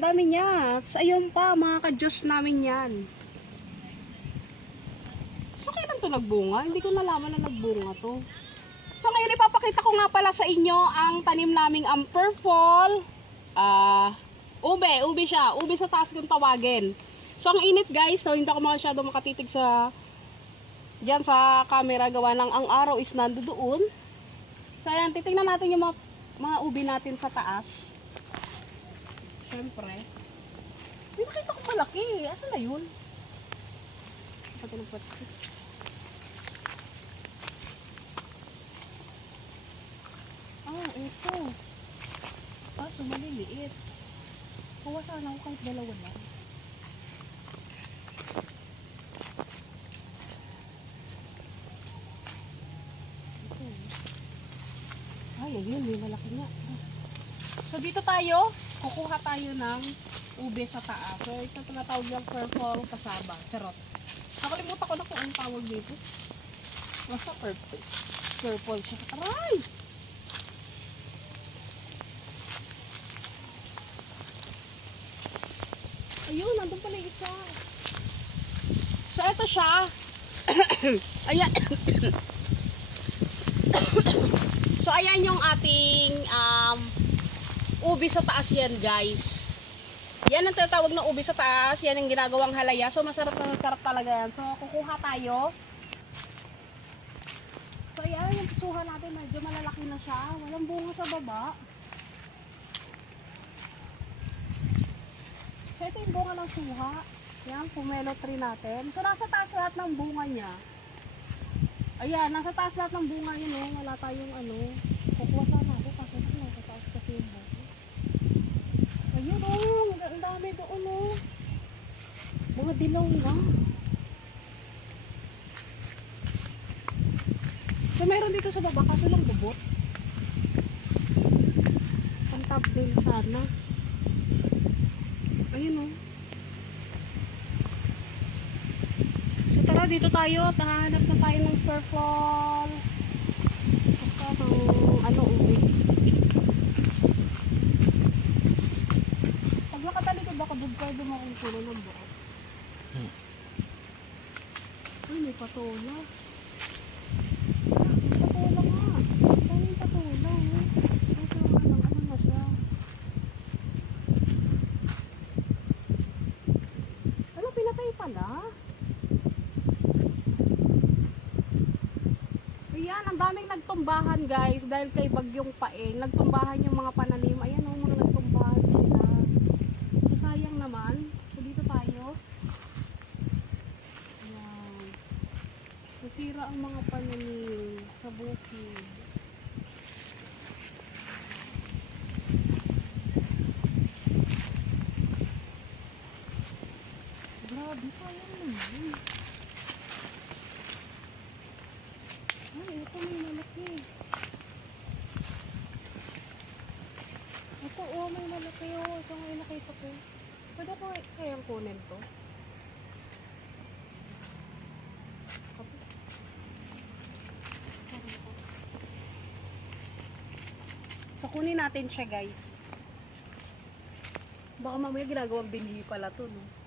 ang dami niya. Tapos ayun pa, mga ka-Diyos namin yan. So, kailan to nagbunga? Hindi ko nalaman na nagbunga to. So, ngayon ipapakita ko nga pala sa inyo ang tanim naming purple. Ube siya. Ube sa taas kung tawagin. So, ang init guys. So, hindi ako masyado makatitig sa diyan sa camera. Gawa ng ang araw is nandoon. So, ayan. Titingnan natin yung mga ube natin sa taas. Siyempre. Hindi nakita ko malaki. Asan na yun? Pati nagpati. Ito. So maliliit. Kuha sana ako kahit dalawa lang. Ito. Ayun, may malaki nga. So dito tayo, kukuha tayo ng ube sa taas. So ito tinatawag yung purple kasaba. Charot. Nakalimutan ko na kung anong tawag dito. Basta purple. Purple siya. Aray! Ayun, nandun pala yung isa. So, ito siya. Ayan. So, ayan yung ating ube sa taas yan, guys. Yan ang tinatawag na ube sa taas. Yan ang ginagawang halaya. So, masarap na masarap talaga yan. So, kukuha tayo. So, ayan yung pusuhan natin. Medyo malalaki na siya. Walang bunga sa baba. So, ito yung bunga ng suha. Yan, pomelo tree natin. So, nasa taas lahat ng bunga niya. Ayan, nasa taas lahat ng bunga yun, oh. Wala tayong kukuha sana ako kasi nasa taas kasi yung bunga. Ayun, oh. Ang dami doon, oh. Mga dilaw na. So, meron dito sa baba kaso lang bubot. Ang top din sana. Ayun, oh. So tara, dito tayo. Hahanap na tayo ng purple. Basta ng ube. Pag nakatalikod ako, pwede mo akong kulo ng buo. Ay, may patola. May patola nga. May patola, eh. Ay, na siya. Pinatay pala. Ayan, ang daming nagtumbahan guys dahil kay Bagyong Paeng. Nagtumbahan yung mga pananim. Ayan o, mga nagtumbahan sila. So sayang naman. So dito tayo. Ayan. Nasira ang mga pananim sa bukid. Grabe pa yan naman. Ay, ito may malaki. Ito, may malaki. Ito nga yung nakita ko. Pwede ko kayang kunin to? So, kunin natin siya guys. Baka mamaya ginagawang binhi pala to, no?